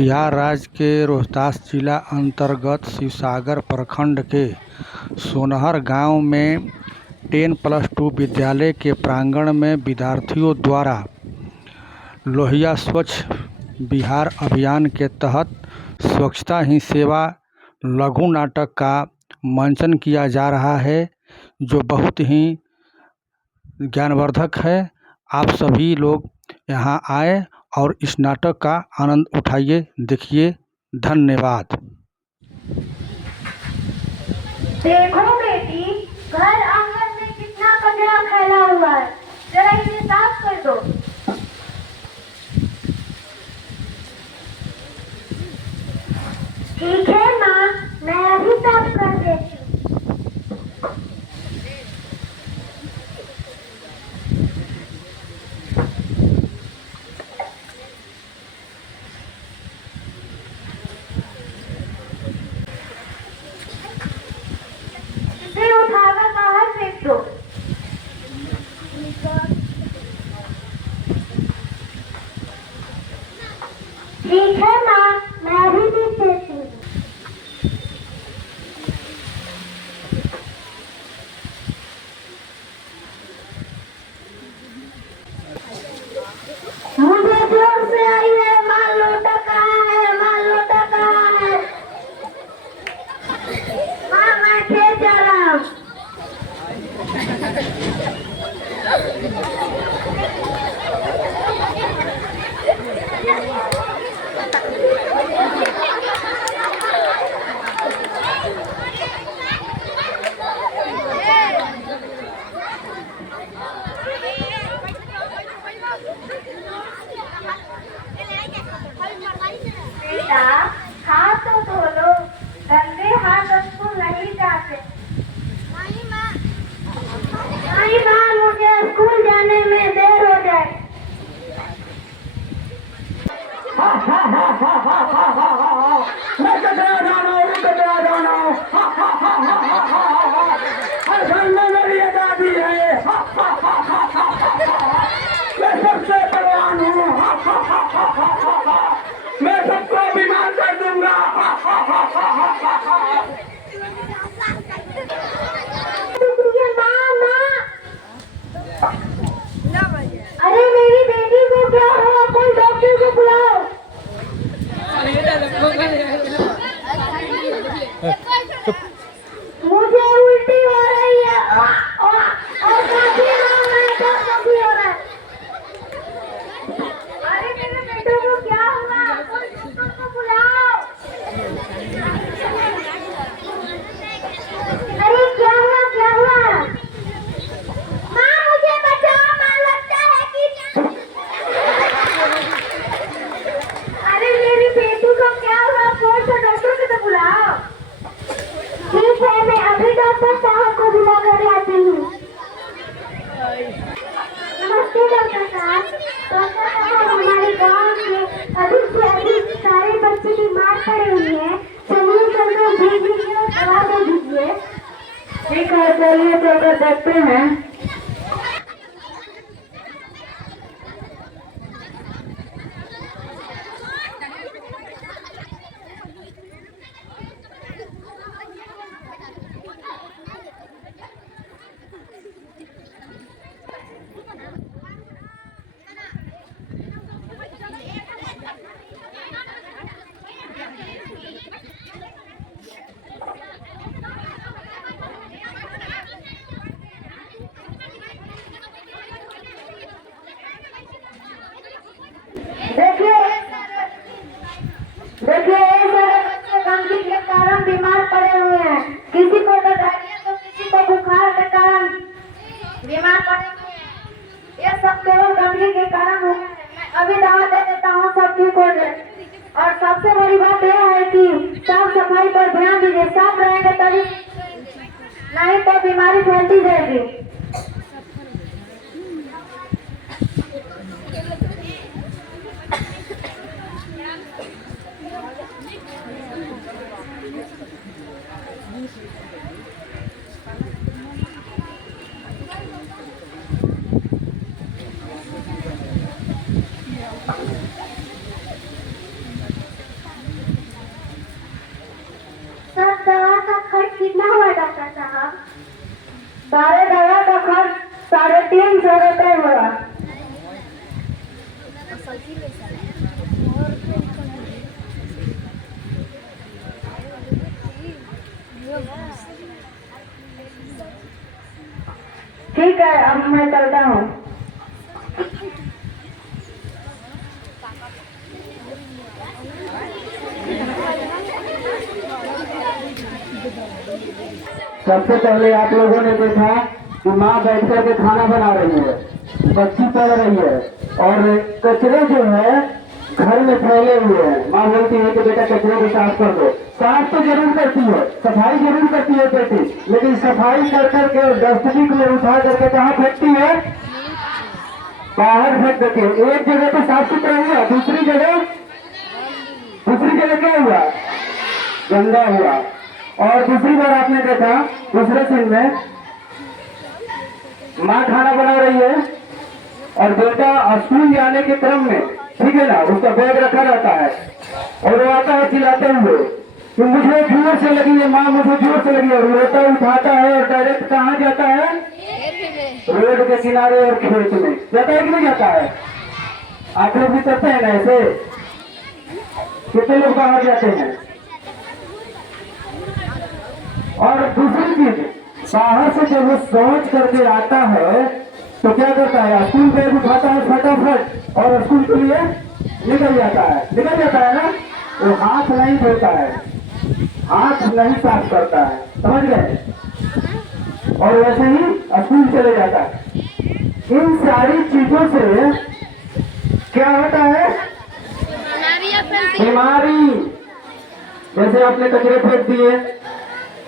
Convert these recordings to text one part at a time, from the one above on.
बिहार राज्य के रोहतास जिला अंतर्गत शिवसागर प्रखंड के सोनहर गांव में 10+2 विद्यालय के प्रांगण में विद्यार्थियों द्वारा लोहिया स्वच्छ बिहार अभियान के तहत स्वच्छता ही सेवा लघु नाटक का मंचन किया जा रहा है, जो बहुत ही ज्ञानवर्धक है। आप सभी लोग यहाँ आए और इस नाटक का आनंद उठाइए, देखिए। धन्यवाद। देखो बेटी, घर आंगन में कितना कचरा फैला हुआ है, जरा इसे साफ कर दो। ठीक है माँ, मैं अभी साफ कर देती हूँ। इसे उठाकर बाहर फेंक दो। ठीक है माँ, मैं अभी भी देती हूँ। मुझे जोर से आई है, माल लोटा कहाँ है, माल लोटा कहाँ है? माँ, मैं खेत जा रहा हूँ। बेटा, हाथ तो धो लो, गंदे हाथ स्कूल नहीं जाते। नहीं माँ, मुझे स्कूल जाने में देर हो जाए। मैं कचरा जाना हूँ, कचरा जाना हूँ। असल में मेरी आजादी है। मैं सबसे बलवान हूँ। मैं सबको बीमार कर दूंगा। अरे मेरी बेटी को क्या हुआ? कोई डॉक्टर को बुलाओ। मुझे उल्टी हो रही है और काफी लोग हैं, दर्द भी हो रहा है। अरे मेरे बेटे को क्या हुआ? कोई डॉक्टर को बुलाओ। अरे क्या हुआ, क्या हुआ? माँ, मुझे बचाओ, माँ, लगता है कि अरे मेरी बेटी को क्या हुआ? कौन सा डॉक्टर को तो बुलाओ। ठीक है, मैं अभी डॉक्टर साहब को बुला कर आती हूँ। नमस्ते डॉक्टर साहब। डॉक्टर साहब, हमारे गांव में अधिक से अधिक सारे बच्चे बीमार पड़े हुए हैं, चलिए चलकर भेज दीजिए और दवा दे दीजिए। ठीक है, चलिए चलकर देखते हैं। देखिए, बच्चे गंदगी के कारण बीमार पड़े हुए हैं। किसी को डायरिया तो किसी को बुखार के कारण बीमार पड़े हुए हैं। ये सब केवल गंदगी के कारण हुए हैं। मैं अभी दवा दे देता हूँ, सब ठीक हो जाए। और सबसे बड़ी बात यह है कि साफ सफाई पर ध्यान दीजिए। साफ रहेंगे तभी, नहीं तो बीमारी फैलती जाएगी। मैं चलता हूँ। सबसे पहले आप लोगों ने देखा कि माँ बैठ करके खाना बना रही है, बच्ची पढ़ रही है, और कचरे जो है घर में फैले हुए हैं। माँ बोलती है कि बेटा कचरे को साफ कर दो। साफ तो जरूर करती है, सफाई जरूर करती है बेटी, लेकिन सफाई कर करके डस्टबिन में उठा करके कहाँ फेंकती है? बाहर फेंक देती है। एक जगह तो साफ सुथरा हुआ, दूसरी जगह क्या हुआ? गंदा हुआ। और दूसरी बार आपने देखा दूसरे सीन में माँ खाना बना रही है और बेटा स्कूल जाने के क्रम में, ठीक है ना, उसका बैग रखा रहता है और वो आता है चिल्लाते हुए कि मुझे जोर से लगी है माँ, मुझे जोर से लगी है। और रोता उठाता है और डायरेक्ट कहाँ जाता है? रोड के किनारे और खेत में जाता है कि नहीं जाता है? आप लोग भी करते हैं ना ऐसे? कितने लोग बाहर जाते हैं? और दूसरी चीज, बाहर से जब वो शौच करके आता है तो क्या करता है? स्कूल बैग उठाता है फटाफट और स्कूल के लिए निकल जाता है ना। वो हाथ नहीं धोता है, हाथ नहीं साफ करता है, समझ गए? और वैसे ही स्कूल चले जाता है। इन सारी चीजों से क्या होता है? बीमारी। जैसे आपने कचरे फेंक दिए,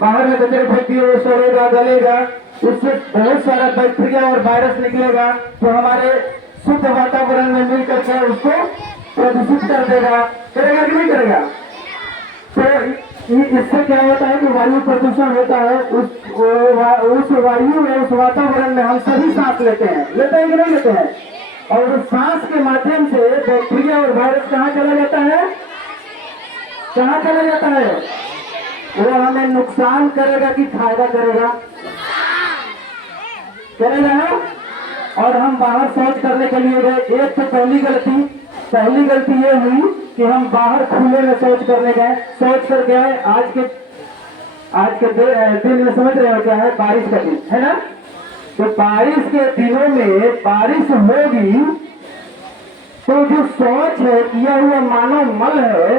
बाहर में कचरे फेंक दिए, वो सड़ेगा गलेगा, उससे बहुत सारा बैक्टीरिया और वायरस निकलेगा जो हमारे शुद्ध वातावरण में मिलकर के उसको प्रदूषित कर देगा। करेगा कि नहीं करेगा? तो इससे क्या होता है कि वायु प्रदूषण होता है। उस वायु में, उस वातावरण में हम सभी सांस लेते हैं कि नहीं लेते हैं? और उस सांस के माध्यम से बैक्टीरिया और वायरस कहाँ चला जाता है? कहाँ चला जाता है? वो हमें नुकसान करेगा कि फायदा करेगा? ना। और हम बाहर शौच करने के लिए गए। एक तो पहली गलती ये हुई कि हम बाहर खुले में शौच करने गए, शौच कर गए। आज के दिन में समझ रहे हो क्या है? बारिश का दिन है ना। तो बारिश के दिनों में बारिश होगी तो जो शौच है, किया हुआ मानव मल है,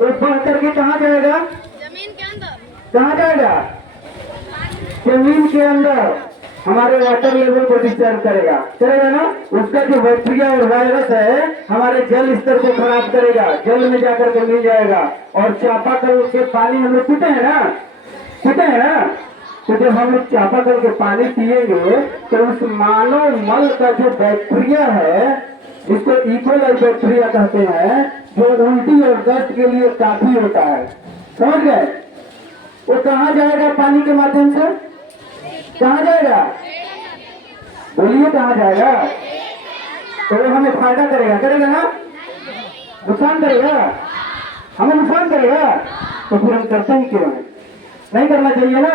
वो बढ़ करके कहाँ जाएगा? जमीन के अंदर। कहाँ जाएगा? जमीन के अंदर हमारे वाटर लेवल को डिस्टर्ब करेगा ना। उसका जो बैक्टीरिया और वायरस है हमारे जल स्तर को खराब करेगा, जल में जाकर के मिल जाएगा। और चापाकल के पानी हम लोग पीते हैं ना, तो जब हम लोग चापाकल के पानी पिएंगे तो उस मानव मल का जो बैक्टीरिया है, इसको इकोलाई बैक्टीरिया कहते हैं, जो उल्टी और दस्त के लिए काफी होता है, समझ गए? वो कहाँ जाएगा? पानी के माध्यम से कहाँ जाएगा? बोलिए कहाँ जाएगा? तो वो हमें फायदा करेगा ना? नुकसान करेगा? हमें नुकसान करेगा? तो फिर हम करते ही क्यों है? नहीं करना चाहिए ना,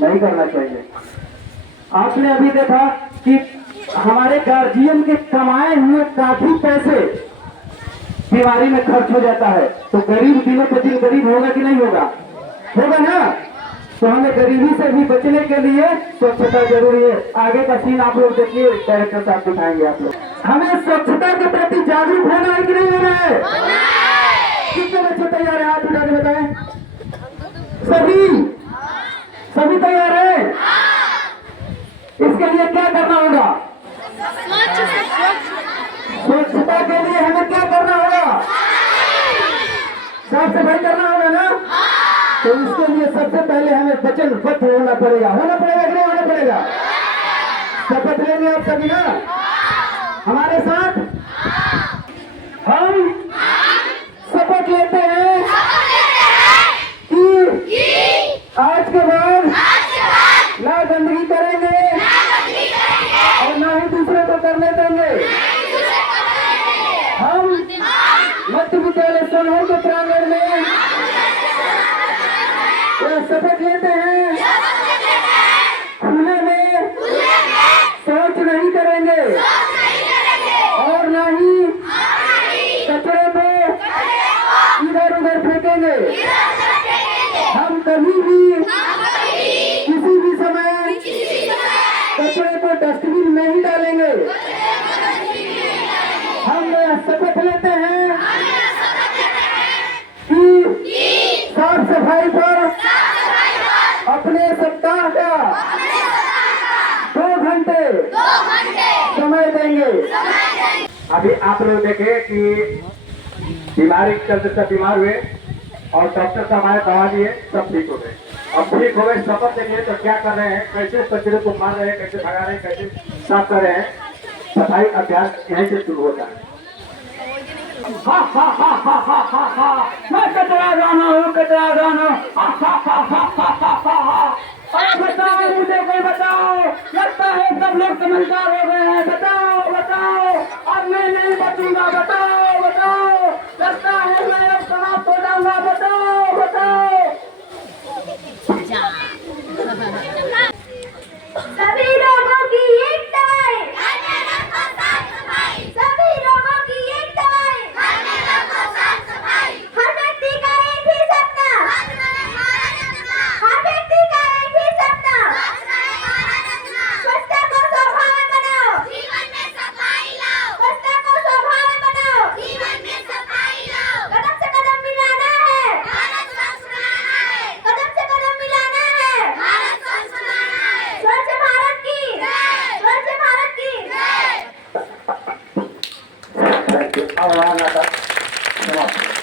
नहीं करना चाहिए। आपने अभी देखा कि हमारे गार्जियन के कमाए हुए काफी पैसे बीमारी में खर्च हो जाता है। तो गरीब दिनों पर दिन गरीब होगा कि नहीं होगा? होगा ना। तो हमें गरीबी से भी बचने के लिए स्वच्छता जरूरी है। आगे का सीन आप लोग देखिए, डायरेक्टर साहब दिखाएंगे आप लोग। हमें स्वच्छता के प्रति जागरूक होना है कि नहीं होना है? कितने बच्चे तैयार है? हाथ उठा के बताएं। सभी तैयार है? इसके लिए क्या करना होगा? स्वच्छता के लिए हमें क्या करना होगा? साफ सफाई करना होगा ना। तो इसके लिए सबसे पहले हमें वचनबद्ध होना पड़ेगा कि नहीं होना पड़ेगा? शपथ लेंगे आप सभी ना हमारे साथ? हम शपथ लेते हैं कि आज के बाद ना गंदगी करेंगे और ना ही दूसरे को करने देंगे। हम मध्य विद्यालय सोनहर के प्रांगण में शपथ लेते हैं, खुले में शौच नहीं करेंगे और ना ही कचरे में इधर उधर फेंकेंगे। हम कभी भी किसी भी समय कचरे को को डस्टबिन में ही डालेंगे। हम शपथ लेते हैं कि साफ सफाई पर अपने सप्ताह का 2 घंटे समय देंगे। अभी आप लोग देखे कि बीमारी के चलते सब बीमार हुए और डॉक्टर साहब हमारे दवा दिए, सब ठीक हो गए। अब ठीक हो गए, शपथ देंगे तो क्या कर रहे हैं, कैसे कचरे को मार रहे हैं, कैसे भगा रहे हैं, कैसे साफ कर रहे हैं। सफाई अभ्यास यहीं से शुरू होता है। हा हा हा हा हा हा हा, मैं कचरा गाना हूँ, कचरा गाना। हा हा हा हा हा हा हा हा। अरे बताओ, मुझे कोई बताओ, लगता है सब लोग समझदार हो गए हैं। बताओ बताओ, अब मैं नहीं बचूंगा। बताओ बताओ, लगता है मैं अब समाप्त हो जाऊंगा। बताओ बताओ। सभी लोगों की एक दवाई, सभी लोगों की एक दवाई, हर व्यक्ति का एक ही सपना, हर व्यक्ति का एक ही सपना, स्वच्छता को स्वभाव में बनाओ, स्वच्छता को स्वभाव में बनाओ, कदम से कदम मिलाना है, कदम से कदम मिलाना है। स्वच्छ भारत की, स्वच्छ भारत की। आह्वान आता समाप्त।